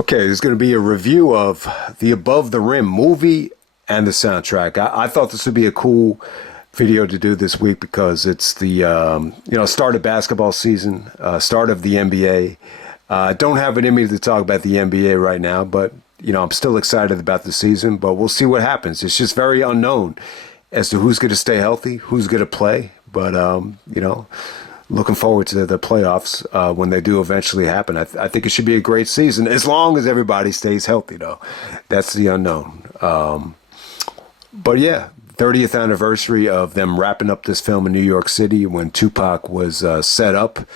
Okay, there's going to be a review of the Above the Rim movie and the soundtrack. I thought this would be a cool video to do this week because it's the start of basketball season, start of the NBA. Don't have it in me to talk about the NBA right now, but I'm still excited about the season. But we'll see what happens. It's just very unknown as to who's going to stay healthy, who's going to play. But looking forward to the playoffs when they do eventually happen. I think it should be a great season as long as everybody stays healthy, though. That's the unknown. But yeah, 30th anniversary of them wrapping up this film in New York City when Tupac was set up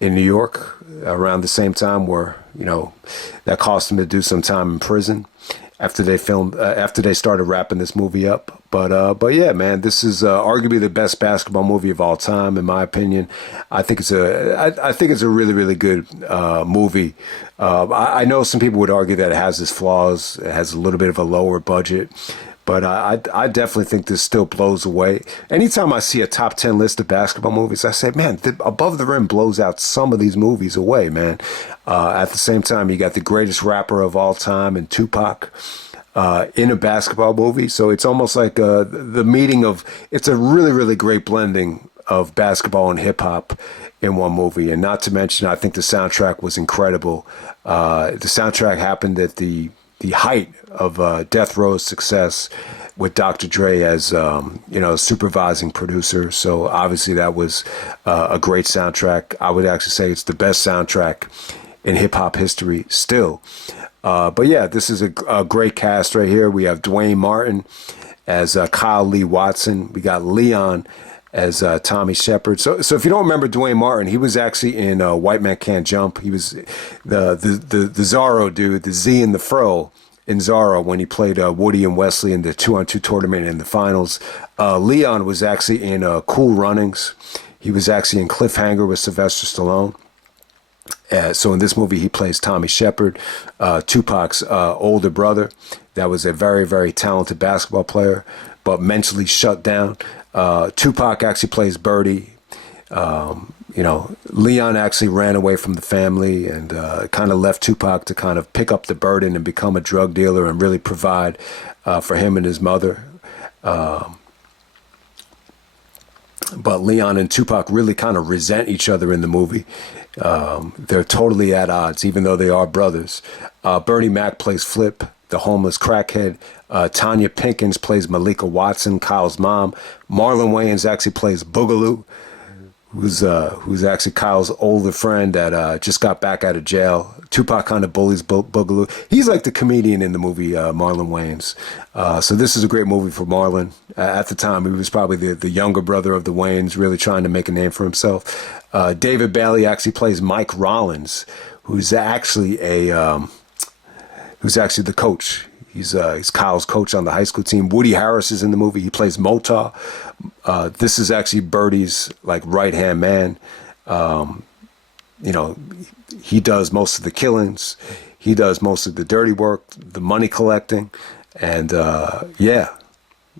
in New York around the same time where, that cost him to do some time in prison after they started wrapping this movie up. But yeah, man, this is arguably the best basketball movie of all time, in my opinion. I think it's a really, really good movie. I know some people would argue that it has its flaws. It has a little bit of a lower budget. But I definitely think this still blows away. Anytime I see a top 10 list of basketball movies, I say, man, Above the Rim blows out some of these movies away, man. At the same time, you got the greatest rapper of all time in Tupac in a basketball movie. So it's almost like the meeting of, it's a really, really great blending of basketball and hip hop in one movie. And not to mention, I think the soundtrack was incredible. The soundtrack happened at the height of Death Row's success with Dr. Dre as, supervising producer. So obviously that was a great soundtrack. I would actually say it's the best soundtrack in hip hop history still. But yeah, this is a great cast right here. We have Duane Martin as Kyle Lee Watson. We got Leon as Tommy Shepard. So if you don't remember Duane Martin, he was actually in White Man Can't Jump. He was the Zorro dude, the Z and the Fro in Zorro when he played Woody and Wesley in the 2-on-2 tournament in the finals. Leon was actually in Cool Runnings. He was actually in Cliffhanger with Sylvester Stallone. So in this movie, he plays Tommy Shepard, Tupac's older brother. That was a very, very talented basketball player, but mentally shut down. Tupac actually plays Birdie. Leon actually ran away from the family and kind of left Tupac to kind of pick up the burden and become a drug dealer and really provide for him and his mother. But Leon and Tupac really kind of resent each other in the movie. They're totally at odds, even though they are brothers. Bernie Mac plays Flip, the homeless crackhead. Tanya Pinkins plays Malika Watson, Kyle's mom. Marlon Wayans actually plays Boogaloo, who's actually Kyle's older friend that just got back out of jail. Tupac kind of bullies Boogaloo. He's like the comedian in the movie, Marlon Wayans. So this is a great movie for Marlon. At the time, he was probably the younger brother of the Wayans, really trying to make a name for himself. David Bailey actually plays Mike Rollins, who's actually the coach. He's Kyle's coach on the high school team. Woody Harris is in the movie. He plays Motar. This is actually Birdie's right-hand man. He does most of the killings. He does most of the dirty work, the money collecting. And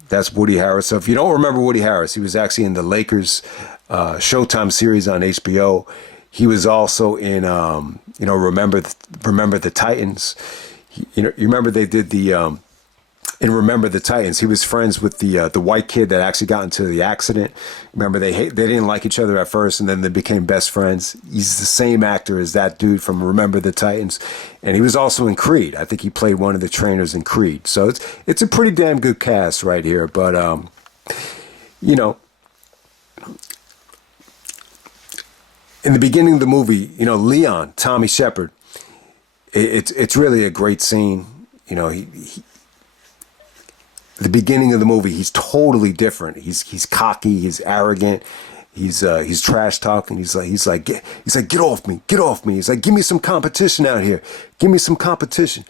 that's Woody Harris. So if you don't remember Woody Harris, he was actually in the Lakers Showtime series on HBO. He was also in Remember the Titans. You remember they did the in Remember the Titans. He was friends with the white kid that actually got into the accident. Remember they didn't like each other at first, and then they became best friends. He's the same actor as that dude from Remember the Titans, and he was also in Creed. I think he played one of the trainers in Creed. So it's a pretty damn good cast right here. But in the beginning of the movie, Leon, Tommy Shepard. It's really a great scene. The beginning of the movie, he's totally different. He's cocky. He's arrogant. He's trash talking. He's like, get off me. He's like, give me some competition out here. Give me some competition.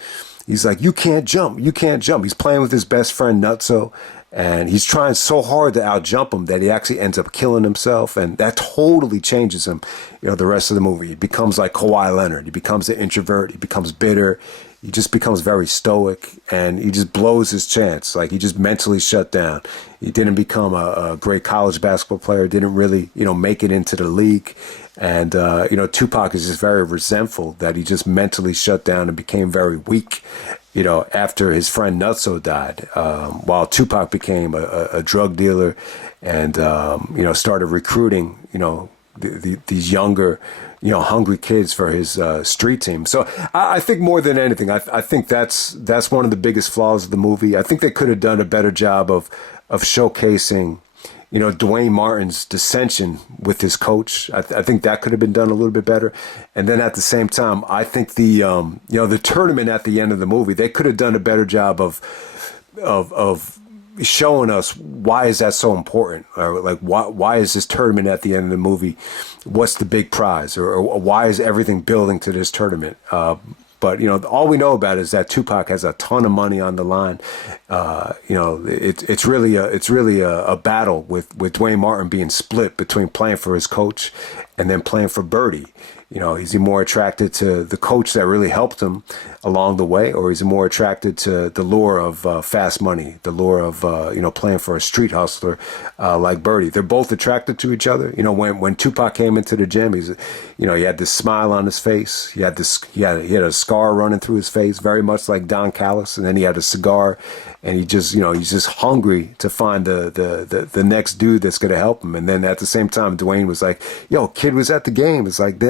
He's like, you can't jump. He's playing with his best friend Nutso, and he's trying so hard to outjump him that he actually ends up killing himself, and that totally changes him. The rest of the movie, he becomes like Kawhi Leonard. He becomes an introvert. He becomes bitter. he just becomes very stoic, and he just blows his chance. Like, he just mentally shut down. He didn't become a great college basketball player, didn't really, make it into the league. And, Tupac is just very resentful that he just mentally shut down and became very weak, after his friend Nutso died, while Tupac became a drug dealer and, started recruiting, these younger, hungry kids for his street team. So I think more than anything, I think that's one of the biggest flaws of the movie. I think they could have done a better job of showcasing, Duane Martin's dissension with his coach. I think that could have been done a little bit better. And then at the same time, I think the tournament at the end of the movie, they could have done a better job of showing us why is that so important, or like why is this tournament at the end of the movie? What's the big prize, or why is everything building to this tournament? But all we know about is that Tupac has a ton of money on the line. It's really a battle with Duane Martin being split between playing for his coach and then playing for Birdie. Is he more attracted to the coach that really helped him along the way, or is he more attracted to the lure of fast money, the lure of playing for a street hustler like Birdie? They're both attracted to each other. When Tupac came into the gym, he had this smile on his face. He had a scar running through his face, very much like Don Callis, and then he had a cigar. And he's just hungry to find the next dude that's gonna help him. And then at the same time, Duane was like, "Yo, kid was at the game. It's like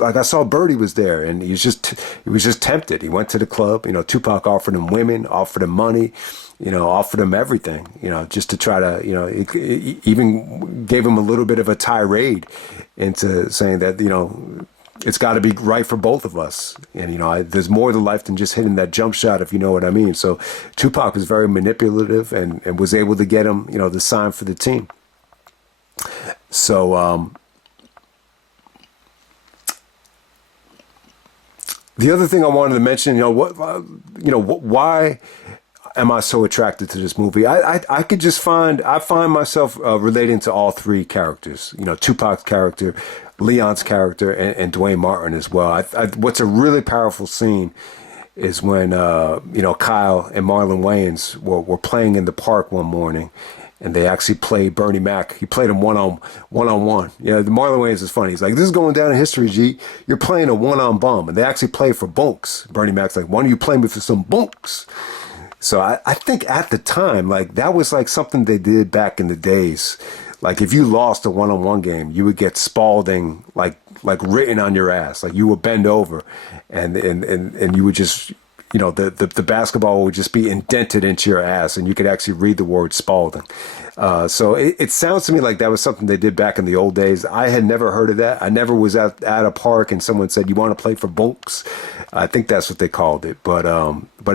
I saw Birdie was there, and he was just tempted. He went to the club. Tupac offered him women, offered him money, offered him everything. Just to try to, he even gave him a little bit of a tirade into saying that it's got to be right for both of us. And, there's more to life than just hitting that jump shot, if you know what I mean. So Tupac was very manipulative and was able to get him, to sign for the team. So the other thing I wanted to mention, why am I so attracted to this movie? I find myself relating to all three characters. Tupac's character, Leon's character, and Duane Martin as well. What's a really powerful scene is when Kyle and Marlon Wayans were playing in the park one morning, and they actually played Bernie Mac. He played him one on one. The Marlon Wayans is funny. He's like, "This is going down in history, G. You're playing a one-on bum," and they actually played for bunks. Bernie Mac's like, "Why don't you play me for some bunks?" So I think at the time, like, that was like something they did back in the days. Like, if you lost a one-on-one game, you would get Spalding like written on your ass. Like, you would bend over, and you would just, the basketball would just be indented into your ass, and you could actually read the word Spalding. So it sounds to me like that was something they did back in the old days. I had never heard of that. I never was at a park and someone said, "You want to play for bunks?" I think that's what they called it. But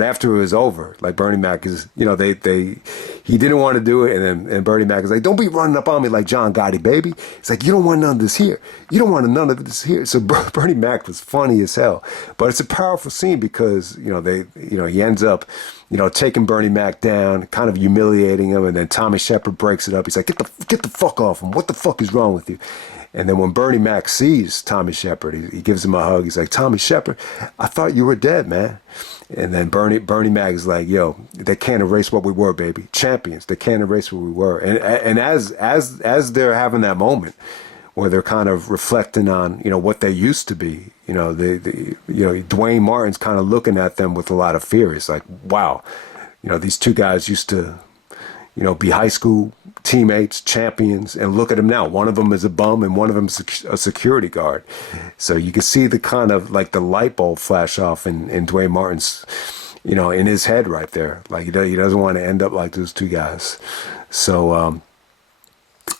after it was over, like, Bernie Mac is, he didn't want to do it. And Bernie Mac is like, "Don't be running up on me like John Gotti, baby." It's like, "You don't want none of this here. You don't want none of this here." So Bernie Mac was funny as hell. But it's a powerful scene because, he ends up, taking Bernie Mac down, kind of humiliating him. And then Tommy Shepard breaks it up. He's like, get the fuck off him. What the fuck is wrong with you?" And then when Bernie Mac sees Tommy Shepard, he gives him a hug. He's like, "Tommy Shepard, I thought you were dead, man." And then Bernie Mac is like, "Yo, they can't erase what we were, baby. Champions. They can't erase what we were." And as they're having that moment where they're kind of reflecting on, what they used to be, Duane Martin's kind of looking at them with a lot of fear. It's like, wow, these two guys used to, be high school teammates, champions, and look at them now. One of them is a bum and one of them is a security guard. So you can see the kind of, like, the light bulb flash off in Duane Martin's, in his head right there. Like, he doesn't want to end up like those two guys. So,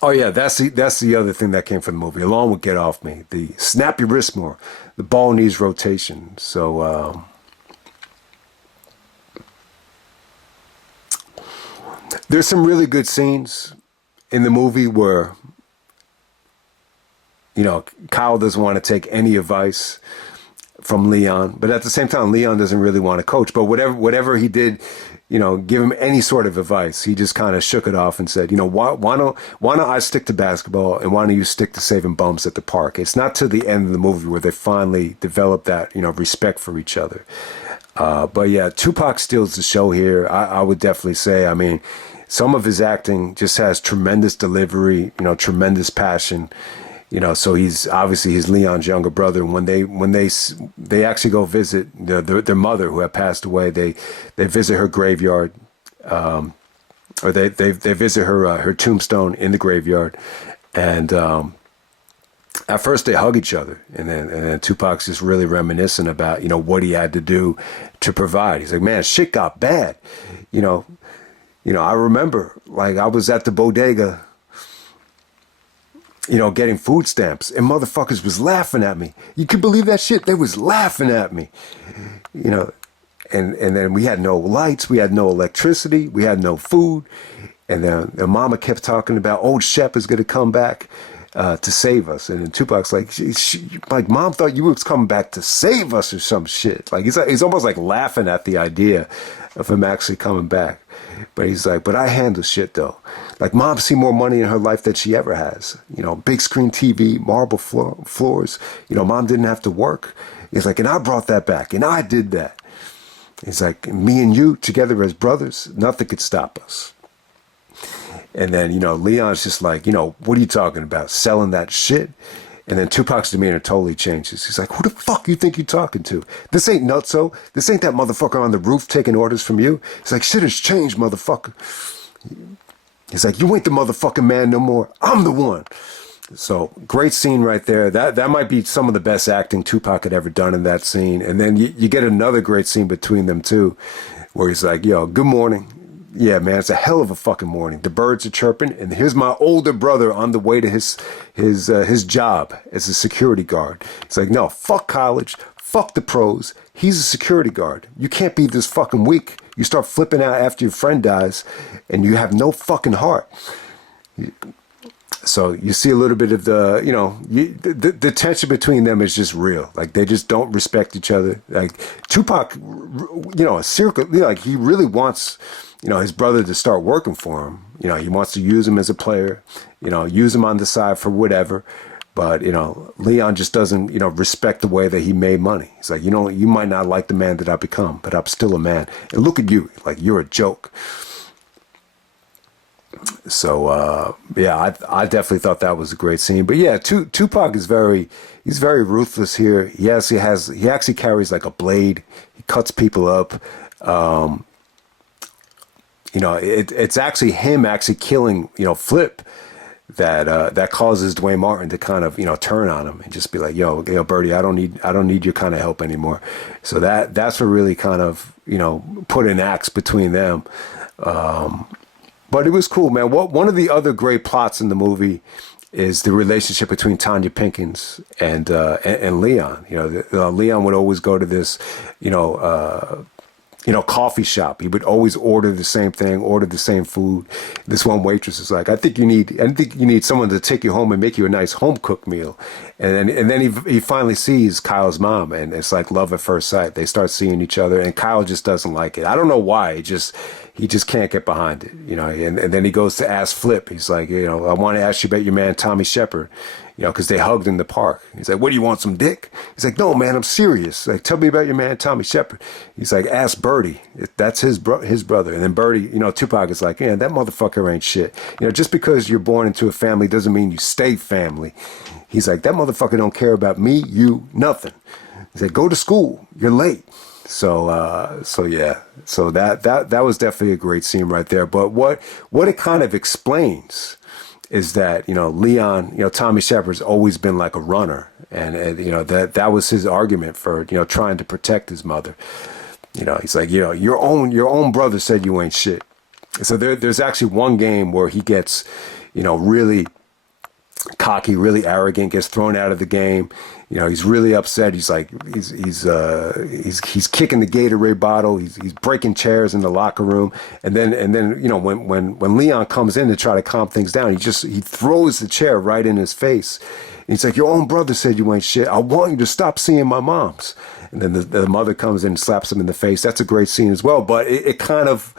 oh yeah, that's the other thing that came from the movie, along with Get Off Me, the snap your wrist more, the ball needs rotation. So, there's some really good scenes in the movie where, Kyle doesn't want to take any advice from Leon, but at the same time, Leon doesn't really want to coach. But whatever he did, give him any sort of advice, he just kind of shook it off and said, why don't I stick to basketball, and why don't you stick to saving bums at the park? It's not to the end of the movie where they finally develop that, respect for each other. But yeah, Tupac steals the show here. I would definitely say. I mean, some of his acting just has tremendous delivery, tremendous passion. So he's Leon's younger brother. And when they actually go visit their mother who had passed away, they visit her graveyard, or they visit her tombstone in the graveyard, and at first they hug each other, and then Tupac's just really reminiscent about what he had to do to provide. He's like, man, shit got bad, I remember, like, I was at the bodega, getting food stamps, and motherfuckers was laughing at me. You could believe that shit? They was laughing at me, and then we had no lights, we had no electricity, we had no food, and then the mama kept talking about old Shep is gonna come back to save us, and then Tupac's like, like, mom thought you was coming back to save us or some shit. Like he's almost like laughing at the idea of him actually coming back. But he's like, but I handle shit though. Like, mom's seen more money in her life than she ever has. Big screen TV, marble floors. Mom didn't have to work. He's like, and I brought that back, and I did that. He's like, me and you together as brothers, nothing could stop us. And then, Leon's just like, what are you talking about? Selling that shit? And then Tupac's demeanor totally changes. He's like, who the fuck you think you're talking to? This ain't Nutso. This ain't that motherfucker on the roof taking orders from you. He's like, shit has changed, motherfucker. He's like, you ain't the motherfucking man no more. I'm the one. So great scene right there. That might be some of the best acting Tupac had ever done in that scene. And then you get another great scene between them two, where he's like, yo, good morning. Yeah, man, it's a hell of a fucking morning. The birds are chirping, and here's my older brother on the way to his job as a security guard. It's like, no, fuck college, fuck the pros. He's a security guard. You can't be this fucking weak. You start flipping out after your friend dies, and you have no fucking heart. So you see a little bit of the tension between them is just real. Like, they just don't respect each other. Like, Tupac, a circle, like, he really wants, his brother to start working for him. He wants to use him as a player, use him on the side for whatever. But, Leon just doesn't, respect the way that he made money. He's like, you might not like the man that I've become, but I'm still a man. And look at you, like, you're a joke. So, yeah, I definitely thought that was a great scene. But yeah, Tupac is he's very ruthless here. He actually carries like a blade. He cuts people up. It's actually him actually killing, Flip, that causes Duane Martin to kind of, turn on him and just be like, yo, Birdie, I don't need your kind of help anymore. So that's what really kind of, put an axe between them. But it was cool, man. One of the other great plots in the movie is the relationship between Tanya Pinkins and Leon. Leon would always go to this, coffee shop. He would always order the same thing, order the same food. This one waitress is like, I think you need someone to take you home and make you a nice home cooked meal. And then he finally sees Kyle's mom, and it's like love at first sight. They start seeing each other, and Kyle just doesn't like it. I don't know why. He just can't get behind it, and then he goes to ask Flip. He's like, I want to ask you about your man, Tommy Shepard, because they hugged in the park. He's like, what do you want, some dick? He's like, no, man, I'm serious. Like, tell me about your man, Tommy Shepard. He's like, ask Birdie. That's his brother. And then Birdie, Tupac is like, yeah, that motherfucker ain't shit. Just because you're born into a family doesn't mean you stay family. He's like, that motherfucker don't care about me, you, nothing. He said, go to school. You're late. So yeah. So that was definitely a great scene right there. But what it kind of explains is that, Leon, Tommy Shepard's always been like a runner. And that was his argument for, trying to protect his mother. He's like, your own brother said you ain't shit. So there's actually one game where he gets, really cocky, really arrogant, gets thrown out of the game. He's really upset. He's like, he's kicking the Gatorade bottle. He's breaking chairs in the locker room. And then when Leon comes in to try to calm things down, he throws the chair right in his face. he's like, your own brother said you ain't shit. I want you to stop seeing my moms. And then the mother comes in and slaps him in the face. That's a great scene as well. But it kind of,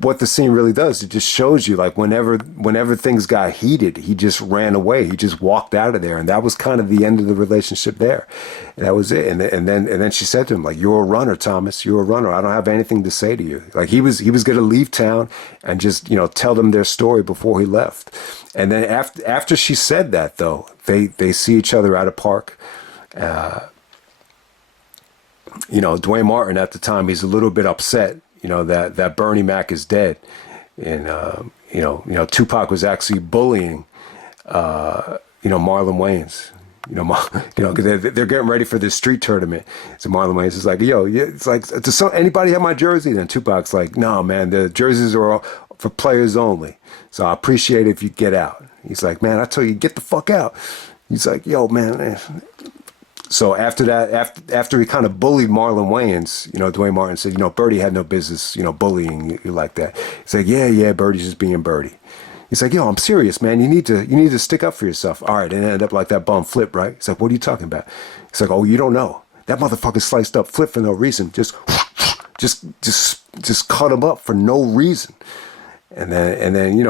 what the scene really does, it just shows you, like, whenever things got heated, he just ran away. He just walked out of there. And that was kind of the end of the relationship there. And that was it. And then she said to him, like, you're a runner, Thomas. You're a runner. I don't have anything to say to you. Like, he was going to leave town and just, tell them their story before he left. And then after she said that, though, they see each other at a park. Duane Martin at the time, he's a little bit upset, that Bernie Mac is dead. And, Tupac was actually bullying, Marlon Wayans. Because they're getting ready for this street tournament. So Marlon Wayans is like, it's like, does anybody have my jersey? Then Tupac's like, no, man, the jerseys are all for players only. So I appreciate it if you get out. He's like, man, I tell you, get the fuck out. He's like, yo, man. So after that, after he kind of bullied Marlon Wayans, Duane Martin said, Birdie had no business, bullying you like that. He's like, yeah, Birdie's just being Birdie. He's like, yo, I'm serious, man. You need to stick up for yourself. All right, and it ended up like that bum Flip, right? He's like, what are you talking about? He's like, oh, you don't know. That motherfucker sliced up Flip for no reason. Just cut him up for no reason. And then you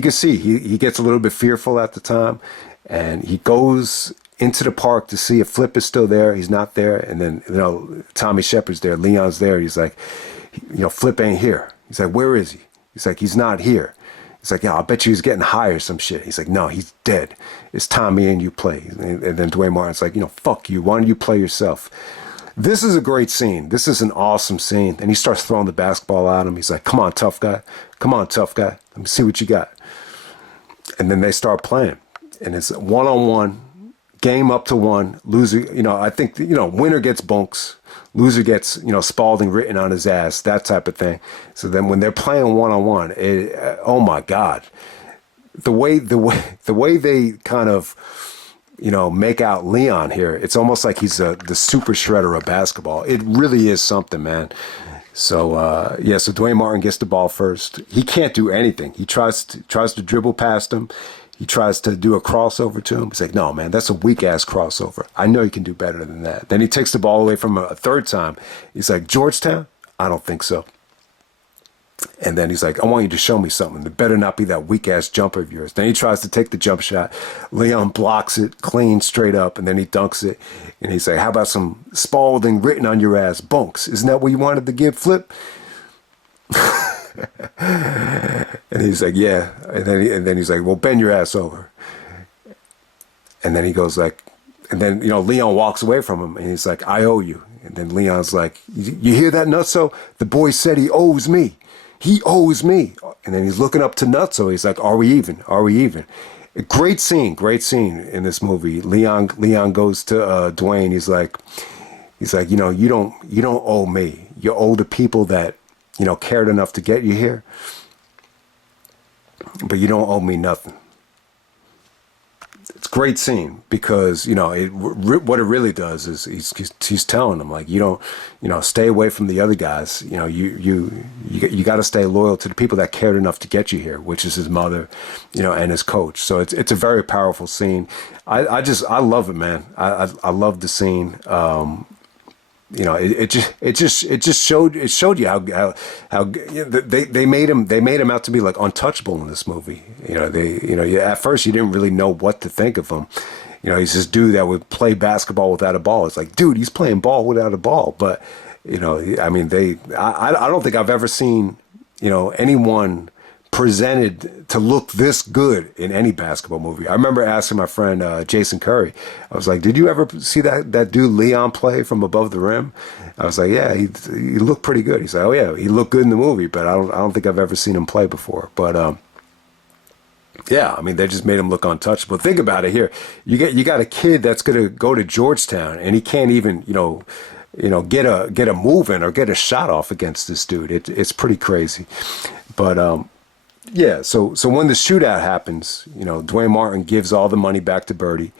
can see he gets a little bit fearful at the time, and he goes into the park to see if Flip is still there. He's not there. And then, Tommy Shepard's there. Leon's there. He's like, Flip ain't here. He's like, where is he? He's like, he's not here. He's like, yeah, I bet you he's getting high or some shit. He's like, no, he's dead. It's Tommy and you play. And then Duane Martin's like, fuck you. Why don't you play yourself? This is a great scene. This is an awesome scene. And he starts throwing the basketball at him. He's like, come on, tough guy. Come on, tough guy. Let me see what you got. And then they start playing. And it's one-on-one. Game up to one, loser, I think, winner gets bunks, loser gets, Spalding written on his ass, that type of thing. So then when they're playing one-on-one, oh my God, the way they kind of, make out Leon here, it's almost like he's the super shredder of basketball. It really is something, man. So, so Duane Martin gets the ball first. He can't do anything. He tries to dribble past him. He tries to do a crossover to him. He's like, no, man, that's a weak-ass crossover. I know you can do better than that. Then he takes the ball away from him a third time. He's like, Georgetown? I don't think so. And then he's like, I want you to show me something. It better not be that weak-ass jumper of yours. Then he tries to take the jump shot. Leon blocks it clean, straight up, and then he dunks it. And he's like, how about some Spalding written on your ass, bunks? Isn't that what you wanted to give, Flip? And he's like, yeah. And then he's like, well, bend your ass over. And then he goes like, and then, Leon walks away from him and he's like, I owe you. And then Leon's like, you hear that, Nutso? The boy said he owes me. He owes me. And then he's looking up to Nutso. He's like, are we even? Are we even? A great scene in this movie. Leon goes to Duane. He's like, you don't owe me. You owe the people that, cared enough to get you here. But you don't owe me nothing. It's a great scene because, what it really does is he's telling them, like, you don't, stay away from the other guys. You got to stay loyal to the people that cared enough to get you here, which is his mother, and his coach. So it's a very powerful scene. I love it, man. I love the scene. It just showed you how they made him out to be like untouchable in this movie. At first you didn't really know what to think of him. He's this dude that would play basketball without a ball. It's like, dude, he's playing ball without a ball. But I don't think I've ever seen anyone presented to look this good in any basketball movie. I remember asking my friend Jason Curry, I was like, did you ever see that dude Leon play from above the rim? I was like, yeah, he looked pretty good. He's like, oh yeah, he looked good in the movie, but I don't think I've ever seen him play before. But they just made him look untouchable. Think about it here. You got a kid that's gonna go to Georgetown and he can't even get a move in or get a shot off against this dude. It's pretty crazy. But yeah, so when the shootout happens, Duane Martin gives all the money back to Birdie.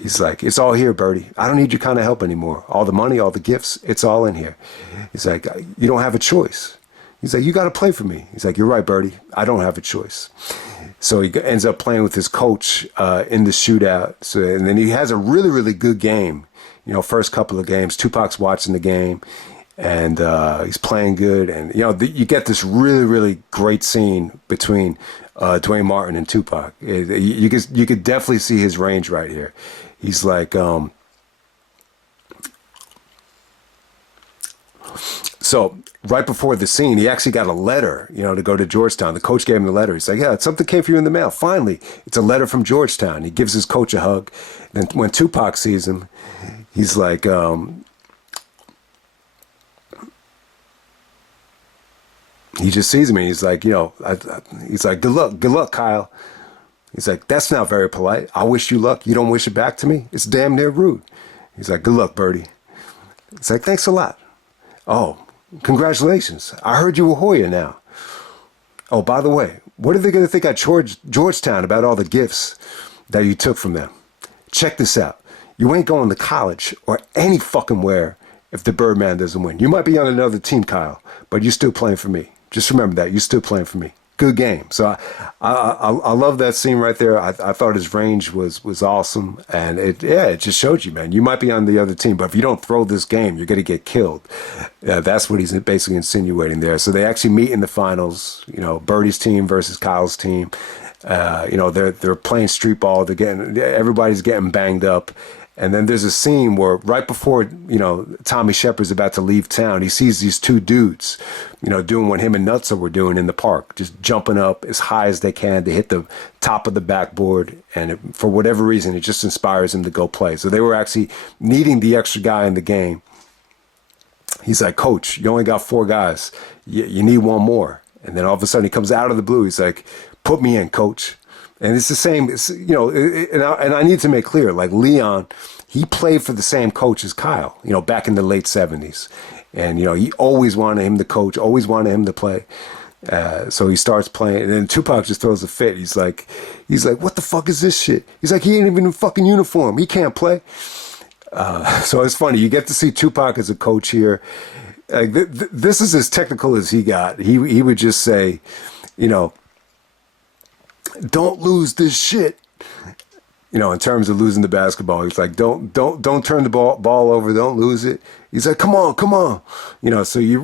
He's like, it's all here, Birdie. I don't need your kind of help anymore. All the money, all the gifts, it's all in here. He's like, you don't have a choice. He's like, you got to play for me. He's like, you're right, Birdie. I don't have a choice. So he ends up playing with his coach in the shootout. So, and then he has a really, really good game. First couple of games, Tupac's watching the game, and he's playing good. And, you get this really, really great scene between Duane Martin and Tupac. You could definitely see his range right here. He's like, so right before the scene, he actually got a letter, to go to Georgetown. The coach gave him the letter. He's like, yeah, something came for you in the mail. Finally, it's a letter from Georgetown. He gives his coach a hug. Then when Tupac sees him, he's like, he just sees me. He's like, he's like, good luck, Kyle. He's like, that's not very polite. I wish you luck. You don't wish it back to me? It's damn near rude. He's like, good luck, Birdie. It's like, thanks a lot. Oh, congratulations. I heard you a Hoya now. Oh, by the way, what are they going to think at Georgetown about all the gifts that you took from them? Check this out. You ain't going to college or any fucking where if the Birdman doesn't win. You might be on another team, Kyle, but you're still playing for me. Just remember that. You're still playing for me. Good game. So I love that scene right there. I thought his range was awesome. And it just showed you, man. You might be on the other team, but if you don't throw this game, you're going to get killed. That's what he's basically insinuating there. So they actually meet in the finals, Birdie's team versus Kyle's team. They're playing street ball. Everybody's getting banged up. And then there's a scene where right before, Tommy Shepard's about to leave town, he sees these two dudes, doing what him and Nutso were doing in the park, just jumping up as high as they can to hit the top of the backboard. And for whatever reason, it just inspires him to go play. So they were actually needing the extra guy in the game. He's like, Coach, you only got 4 guys. You need one more. And then all of a sudden he comes out of the blue. He's like, put me in, Coach. And it's the same, and I need to make clear, like Leon, he played for the same coach as Kyle, back in the late 70s. And, he always wanted him to coach, always wanted him to play. So he starts playing, and then Tupac just throws a fit. He's like, what the fuck is this shit? He's like, he ain't even in fucking uniform. He can't play. So it's funny. You get to see Tupac as a coach here. Like, this is as technical as he got. He would just say, don't lose this shit. In terms of losing the basketball, he's like, don't turn the ball over, don't lose it. He's like, come on. So you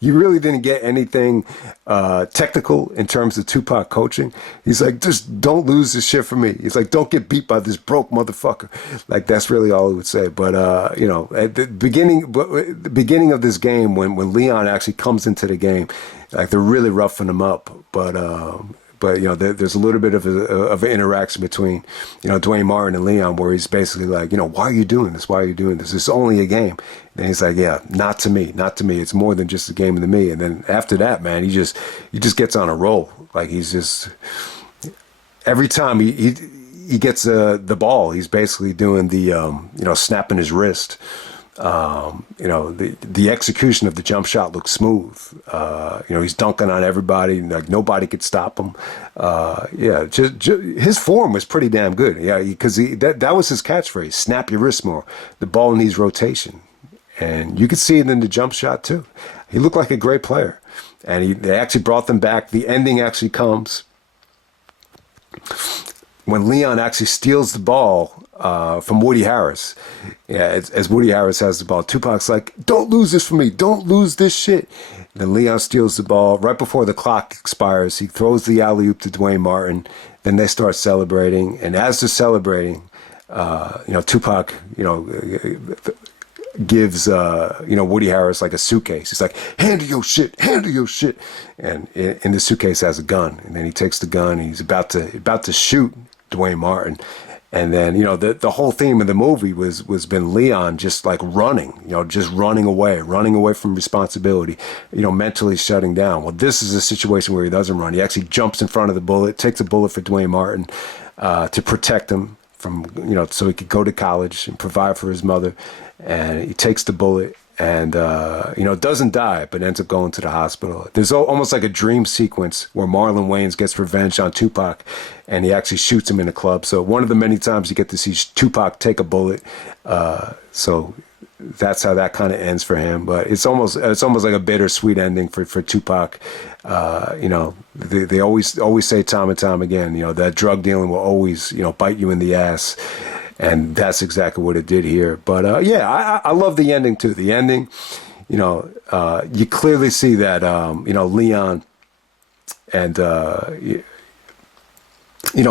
really didn't get anything technical in terms of Tupac coaching. He's like, just don't lose this shit for me. He's like, don't get beat by this broke motherfucker. Like, that's really all he would say. But at the beginning of this game, when Leon actually comes into the game, like, they're really roughing him up. But there's a little bit of an interaction between, Duane Martin and Leon, where he's basically like, why are you doing this? Why are you doing this? It's only a game. And he's like, yeah, not to me. It's more than just a game to me. And then after that, man, he just gets on a roll. Like, he's just, every time he gets the ball, he's basically doing the, snapping his wrist. The execution of the jump shot looks smooth. He's dunking on everybody. Like, nobody could stop him. His form was pretty damn good. Yeah, because that was his catchphrase: "Snap your wrist more." The ball needs rotation, and you could see it in the jump shot too. He looked like a great player, and they actually brought them back. The ending actually comes when Leon actually steals the ball from Woody Harris. Yeah, as Woody Harris has the ball, Tupac's like, don't lose this for me. Don't lose this shit. And then Leon steals the ball. Right before the clock expires, he throws the alley-oop to Duane Martin. Then they start celebrating. And as they're celebrating, Tupac, gives, Woody Harris like a suitcase. He's like, handle your shit. And in the suitcase has a gun. And then he takes the gun and he's about to shoot Duane Martin. And then, the whole theme of the movie was been Leon just like running, just running away from responsibility, mentally shutting down. Well, this is a situation where he doesn't run. He actually jumps in front of the bullet, takes a bullet for Duane Martin to protect him from, so he could go to college and provide for his mother. And he takes the bullet and, doesn't die, but ends up going to the hospital. There's almost like a dream sequence where Marlon Wayans gets revenge on Tupac, and he actually shoots him in a club. So one of the many times you get to see Tupac take a bullet. So that's how that kind of ends for him. But it's almost like a bittersweet ending for Tupac. They always say time and time again, that drug dealing will always bite you in the ass, and that's exactly what it did here. But yeah, I love the ending too. The ending, you clearly see that Leon and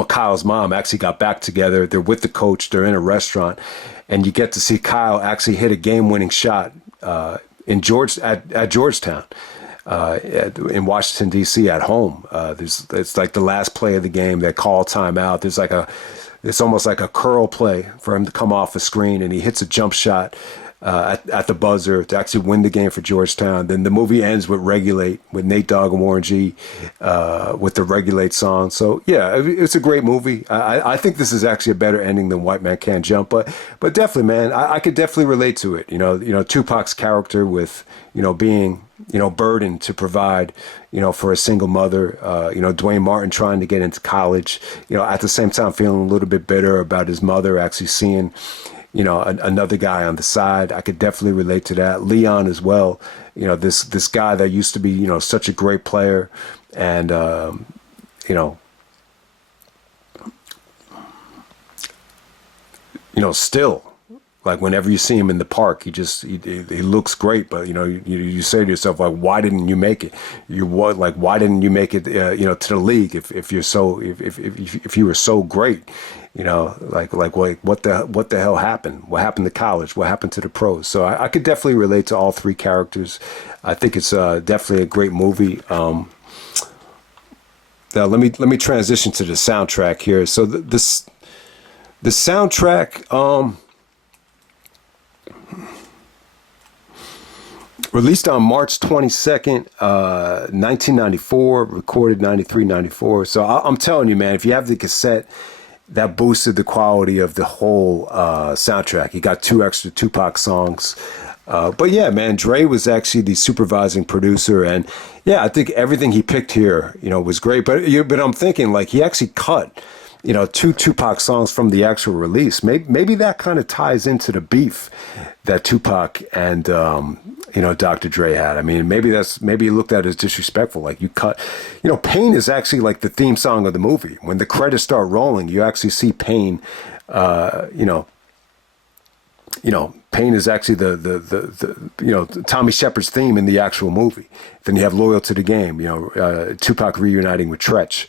Kyle's mom actually got back together. They're with the coach. They're in a restaurant, and you get to see Kyle actually hit a game-winning shot at Georgetown, in Washington D.C. at home. It's like the last play of the game. They call timeout. It's almost like a curl play for him to come off the screen, and he hits a jump shot at the buzzer to actually win the game for Georgetown. Then the movie ends with Regulate, with Nate Dogg and Warren G, with the Regulate song. So yeah, it's a great movie. I think this is actually a better ending than White Man Can't Jump, but definitely, man, I could definitely relate to it. Tupac's character with being burdened to provide for a single mother. Duane Martin trying to get into college. At the same time feeling a little bit bitter about his mother actually seeing another guy on the side. I could definitely relate to that. Leon as well. This guy that used to be, such a great player, and still, like, whenever you see him in the park, he looks great. But you say to yourself, like, why didn't you make it? Why didn't you make it? To the league if you're so if you were so great. What the hell happened? What happened to college? What happened to the pros? So I could definitely relate to all three characters. I think it's definitely a great movie. Now let me transition to the soundtrack here. So the soundtrack released on March 22nd, 1994, recorded 93, 94. So I'm telling you, man, if you have the cassette, that boosted the quality of the whole soundtrack. You got 2 extra Tupac songs. But yeah, man, Dre was actually the supervising producer. And yeah, I think everything he picked here, was great. But I'm thinking, like, he actually cut, 2 Tupac songs from the actual release. Maybe that kind of ties into the beef that Tupac and, Dr. Dre had. I mean, maybe he looked at it as disrespectful. Like, you cut, Pain is actually like the theme song of the movie. When the credits start rolling, you actually see Pain, Pain is actually the Tommy Shepard's theme in the actual movie. Then you have Loyal to the Game, Tupac reuniting with Tretch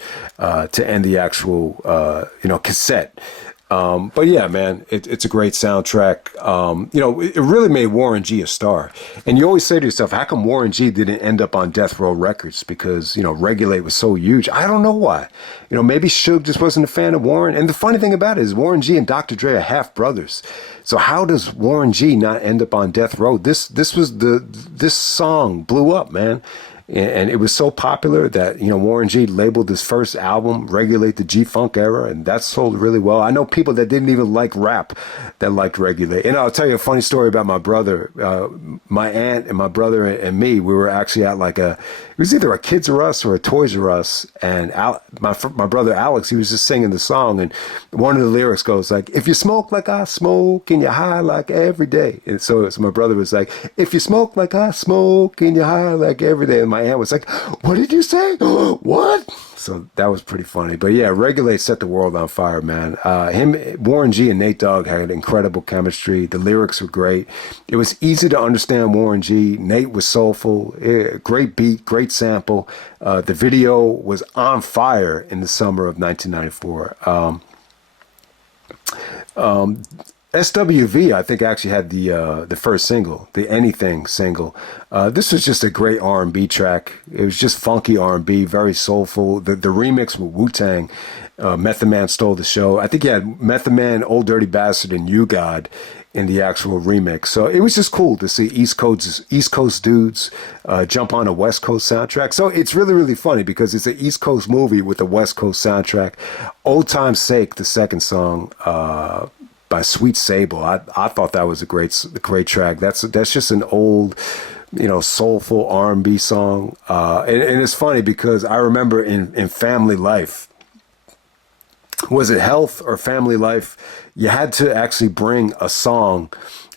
to end the actual, cassette. But yeah, man, it's a great soundtrack. It really made Warren G a star. And you always say to yourself, how come Warren G didn't end up on Death Row Records? Because, Regulate was so huge. I don't know why. Maybe Suge just wasn't a fan of Warren. And the funny thing about it is Warren G and Dr. Dre are half brothers. So how does Warren G not end up on Death Row? This song blew up, man. And it was so popular that, Warren G labeled his first album Regulate the G-Funk Era, and that sold really well. I know people that didn't even like rap that liked Regulate. And I'll tell you a funny story about my brother. My aunt and my brother and me, we were actually at it was either a Kids R Us or a Toys R Us, and my brother Alex, he was just singing the song, and one of the lyrics goes like, if you smoke like I smoke and you high like every day. And so my brother was like, if you smoke like I smoke and you high like every day. And my aunt was like, what did you say? What? So that was pretty funny. But yeah, Regulate set the world on fire, man. Warren G and Nate Dogg had incredible chemistry. The lyrics were great. It was easy to understand Warren G. Nate was soulful. Great beat, great sample. The video was on fire in the summer of 1994. SWV, I think, actually had the first single, the Anything single. This was just a great R&B track. It was just funky R&B, very soulful. The remix with Wu-Tang, Method Man Stole the Show. I think he had Method Man, Old Dirty Bastard, and You God in the actual remix. So it was just cool to see East Coast dudes jump on a West Coast soundtrack. So it's really, really funny because it's an East Coast movie with a West Coast soundtrack. Old Time's Sake, the second song, by Sweet Sable. I thought that was a great track. That's just an old, soulful R&B song. And it's funny because I remember in Family Life, was it Health or Family Life? You had to actually bring a song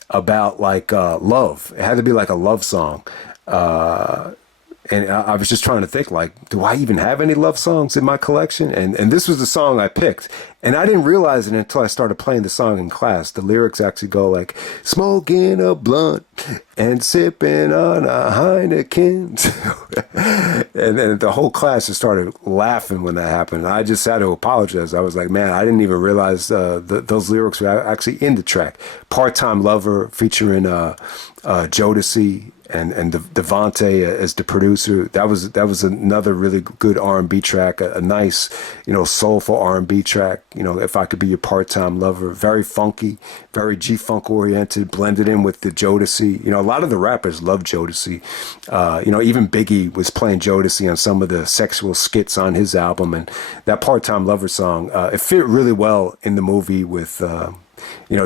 about like love. It had to be like a love song. And I was just trying to think, like, do I even have any love songs in my collection? And this was the song I picked. And I didn't realize it until I started playing the song in class. The lyrics actually go like, smoking a blunt and sipping on a Heineken. And then the whole class just started laughing when that happened. I just had to apologize. I was like, man, I didn't even realize those lyrics were actually in the track. Part-Time Lover featuring Jodeci and DeVante as the producer. That was another really good R&B track, a nice, soulful R&B track. If I Could Be Your Part-Time Lover, very funky, very G-funk oriented, blended in with the Jodeci. A lot of the rappers love Jodeci. Even Biggie was playing Jodeci on some of the sexual skits on his album, and that Part-Time Lover song, it fit really well in the movie with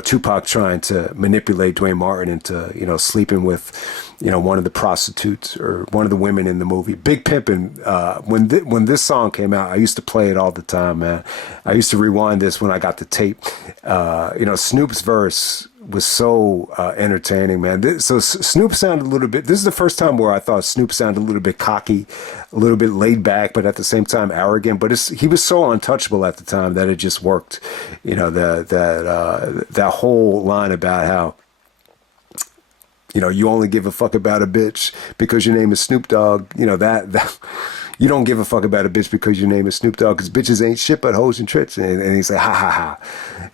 Tupac trying to manipulate Duane Martin into, sleeping with, one of the prostitutes or one of the women in the movie. Big Pimpin', when this song came out, I used to play it all the time, man. I used to rewind this when I got the tape. Snoop's verse was so entertaining, man. So Snoop sounded a little bit, this is the first time where I thought Snoop sounded a little bit cocky, a little bit laid back, but at the same time arrogant. But he was so untouchable at the time that it just worked. That whole line about how, you only give a fuck about a bitch because your name is Snoop Dogg. That you don't give a fuck about a bitch because your name is Snoop Dogg, because bitches ain't shit but hoes and tricks. And he's like, ha ha ha,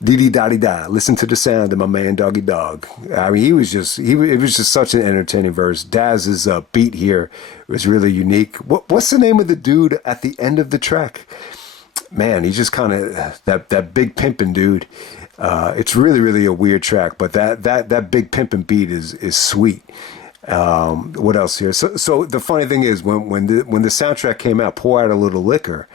dee dee da dee da. Listen to the sound of my man Doggy Dog. I mean, it was just such an entertaining verse. Daz's beat here was really unique. What's the name of the dude at the end of the track? Man, he's just kind of that big pimpin' dude. It's really, really a weird track, but that big pimpin' beat is sweet. What else here? So the funny thing is, when the soundtrack came out, Pour Out a Little Liquor,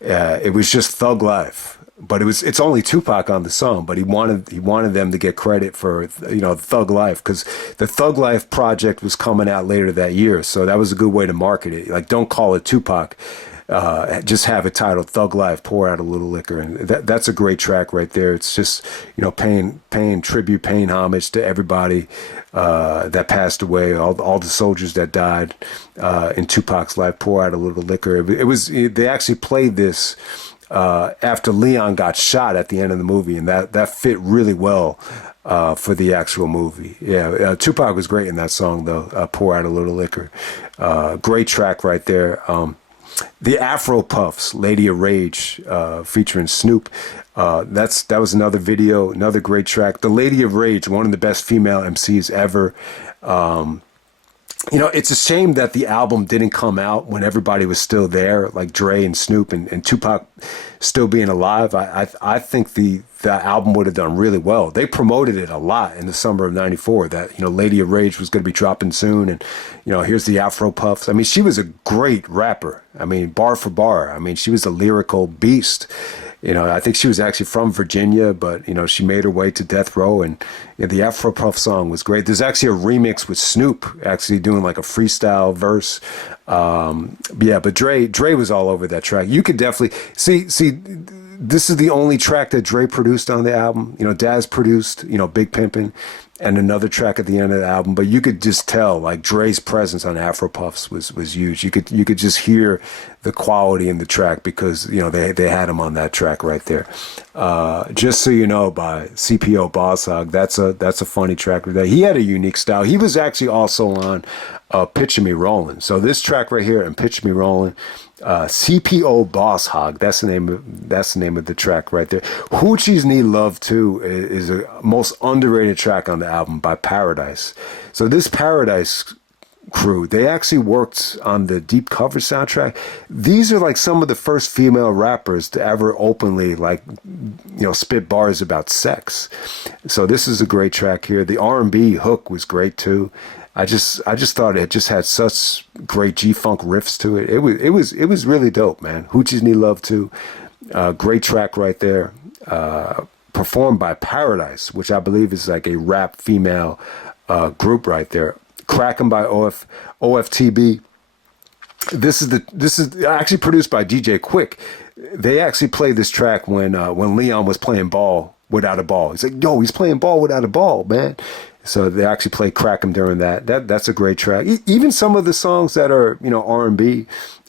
it was just Thug Life. But it's only Tupac on the song, but he wanted them to get credit for Thug Life, because the Thug Life project was coming out later that year, so that was a good way to market it. Like, don't call it Tupac. Just have it titled Thug Life, Pour Out a Little Liquor. And that's a great track right there. It's just, paying tribute, paying homage to everybody that passed away, all the soldiers that died in Tupac's life. Pour Out a Little Liquor. They actually played this after Leon got shot at the end of the movie, and that fit really well for the actual movie. Yeah, Tupac was great in that song, though, Pour Out a Little Liquor. Great track right there. The Afro Puffs, Lady of Rage, featuring Snoop. That was another video, another great track. The Lady of Rage, one of the best female MCs ever. It's a shame that the album didn't come out when everybody was still there, like Dre and Snoop and Tupac still being alive. I think the album would have done really well. They promoted it a lot in the summer of '94 that, Lady of Rage was going to be dropping soon. And, here's the Afro Puffs. I mean, she was a great rapper. I mean, bar for bar. I mean, she was a lyrical beast. I think she was actually from Virginia, but, she made her way to Death Row, and the Afro Puff song was great. There's actually a remix with Snoop actually doing like a freestyle verse. But Dre was all over that track. You could definitely see, this is the only track that Dre produced on the album. Daz produced, Big Pimpin', and another track at the end of the album. But you could just tell, like, Dre's presence on Afro Puffs was huge. You could just hear the quality in the track because, they had him on that track right there. Just So You Know by CPO Boss Hog. That's a funny track. He had a unique style. He was actually also on Picture Me Rollin'. So this track right here and Picture Me Rollin', CPO Boss Hog. That's the name of the track right there. Hoochies Need Love Too is a most underrated track on the album by Paradise. So this Paradise crew, they actually worked on the Deep Cover soundtrack. These are like some of the first female rappers to ever openly spit bars about sex. So this is a great track here. The R&B hook was great too. I just thought it just had such great G-funk riffs to it. It was really dope, man. Hoochies Need Love Too. Great track right there. Performed by Paradise, which I believe is like a rap female group right there. Crackin' by O.F.T.B. This is actually produced by DJ QUIK. They actually played this track when Leon was playing ball without a ball. He's like, yo, he's playing ball without a ball, man. So they actually play Crack 'Em during that. That's a great track. Even some of the songs that are, R&B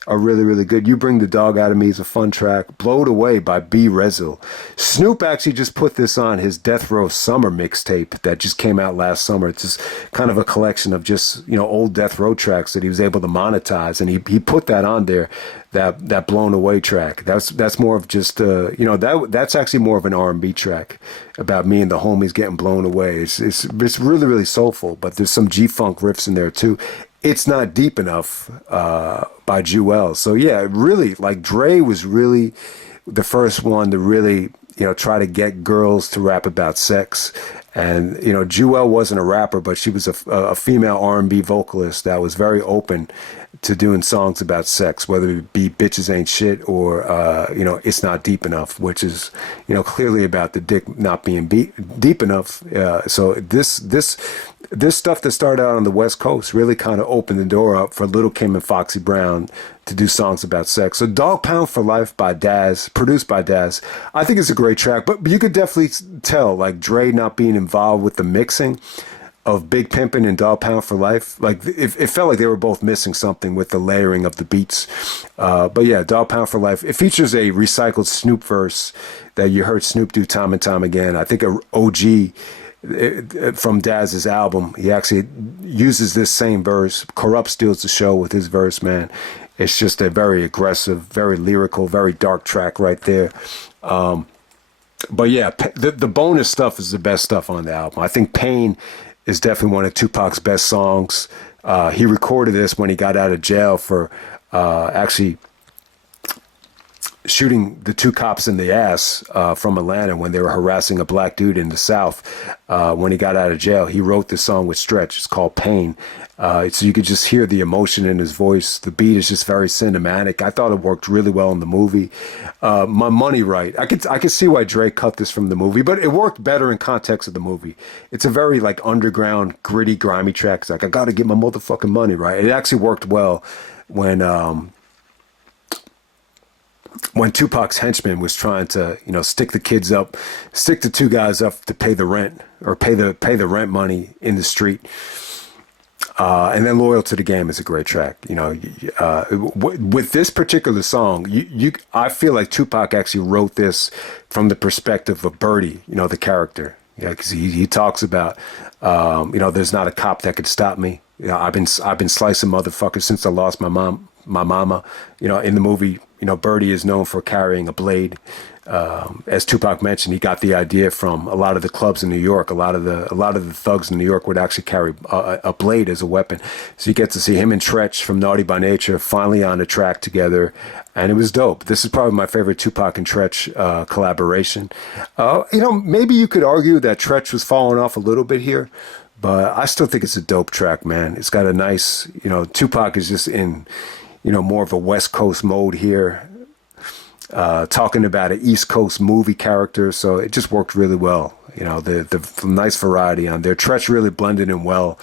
are really, really good. You Bring the Dog Out of Me is a fun track. Blowed Away by B. Rezzil. Snoop actually just put this on his Death Row Summer mixtape that just came out last summer. It's just kind of a collection of just, old Death Row tracks that he was able to monetize. And he put that on there, that Blown Away track. That's more of just, that's actually more of an R&B track about me and the homies getting blown away. It's really, really soulful, but there's some G-Funk riffs in there too. It's Not Deep Enough by Jewell. So yeah, really, like Dre was really the first one to really, try to get girls to rap about sex. And, Jewell wasn't a rapper, but she was a female R&B vocalist that was very open to doing songs about sex, whether it be Bitches Ain't Shit or, It's Not Deep Enough, which is, clearly about the dick not being deep enough. So this stuff that started out on the West Coast really kind of opened the door up for Lil' Kim and Foxy Brown to do songs about sex. So Dog Pound for Life by Daz, produced by Daz, I think it's a great track, but you could definitely tell, like, Dre not being involved with the mixing of Big Pimpin' and Dog Pound for Life. Like, it felt like they were both missing something with the layering of the beats. But yeah, Dog Pound for Life. It features a recycled Snoop verse that you heard Snoop do time and time again. I think a OG from Daz's album, he actually uses this same verse. Corrupt steals the show with his verse, man. It's just a very aggressive, very lyrical, very dark track right there. But yeah, the bonus stuff is the best stuff on the album. I think Pain is definitely one of Tupac's best songs. He recorded this when he got out of jail for actually shooting the two cops in the ass from Atlanta when they were harassing a black dude in the South. When he got out of jail, he wrote this song with Stretch. It's called Pain. So you could just hear the emotion in his voice. The beat is just very cinematic. I thought it worked really well in the movie. My Money Right. I could see why Drake cut this from the movie, but it worked better in context of the movie. It's a very like underground, gritty, grimy track. It's like, I got to get my motherfucking money right. It actually worked well when Tupac's henchman was trying to, stick the two guys up to pay the rent or pay the rent money in the street. And then Loyal to the Game is a great track. With this particular song, I feel like Tupac actually wrote this from the perspective of Birdie, the character. Yeah, because he talks about, there's not a cop that could stop me. I've been slicing motherfuckers since I lost my mama. In the movie, Birdie is known for carrying a blade. As Tupac mentioned, he got the idea from a lot of the clubs in New York. A lot of the thugs in New York would actually carry a blade as a weapon. So you get to see him and Tretch from Naughty by Nature finally on the track together, and it was dope. This is probably my favorite Tupac and Tretch collaboration. Maybe you could argue that Tretch was falling off a little bit here, but I still think it's a dope track, man. It's got a nice, Tupac is just in, more of a West Coast mode here. Talking about an East Coast movie character, so it just worked really well. The nice variety on there. Tretch really blended in well,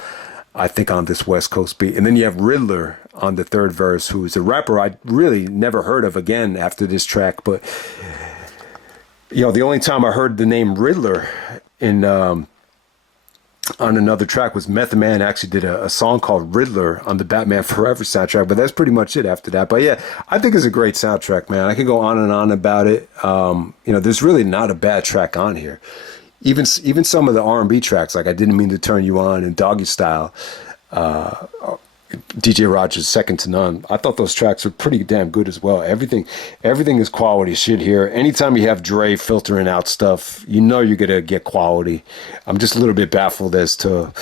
I think, on this West Coast beat. And then you have Riddler on the third verse, who is a rapper I really never heard of again after this track. But the only time I heard the name Riddler on another track was Method Man actually did a song called Riddler on the Batman Forever soundtrack, but that's pretty much it after that. But yeah, I think it's a great soundtrack, man. I could go on and on about it. There's really not a bad track on here. Even some of the R&B tracks, like I Didn't Mean to Turn You On and Doggy Style, DJ Rogers, Second to None. I thought those tracks were pretty damn good as well. Everything is quality shit here. Anytime you have Dre filtering out stuff, you're gonna get quality. I'm just a little bit baffled as to,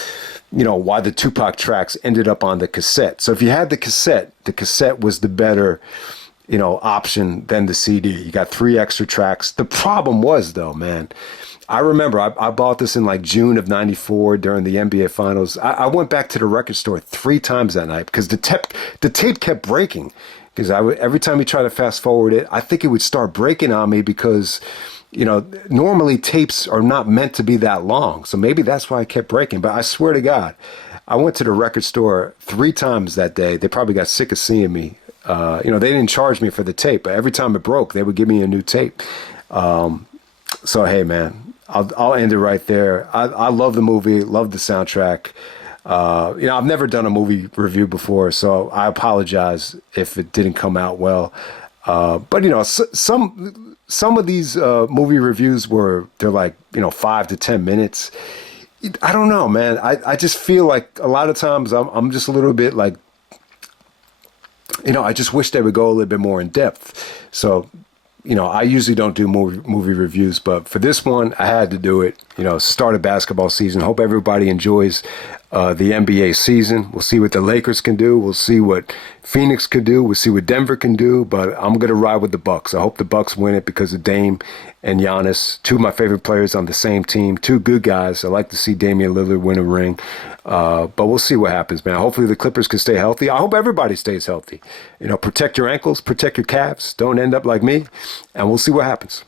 why the Tupac tracks ended up on the cassette. So if you had the cassette was the better, option than the CD. You got 3 extra tracks. The problem was, though, man, I remember I bought this in like June of '94 during the NBA Finals. I went back to the record store 3 times that night because the tape kept breaking. Because every time you try to fast forward it, I think it would start breaking on me because, normally tapes are not meant to be that long. So maybe that's why I kept breaking. But I swear to God, I went to the record store 3 times that day. They probably got sick of seeing me. They didn't charge me for the tape, but every time it broke, they would give me a new tape. So, hey, man. I'll end it right there. I love the movie, love the soundtrack. I've never done a movie review before, so I apologize if it didn't come out well. But some of these movie reviews they're like 5 to 10 minutes. I don't know, man. I just feel like a lot of times I'm just a little bit like, I just wish they would go a little bit more in depth. So, I usually don't do movie reviews, but for this one, I had to do it. Start of basketball season. Hope everybody enjoys the NBA season. We'll see what the Lakers can do. We'll see what Phoenix can do. We'll see what Denver can do. But I'm gonna ride with the Bucks. I hope the Bucks win it because of Dame and Giannis, two of my favorite players on the same team, two good guys. I like to see Damian Lillard win a ring. But we'll see what happens, man. Hopefully the Clippers can stay healthy. I hope everybody stays healthy. Protect your ankles, protect your calves. Don't end up like me. And we'll see what happens.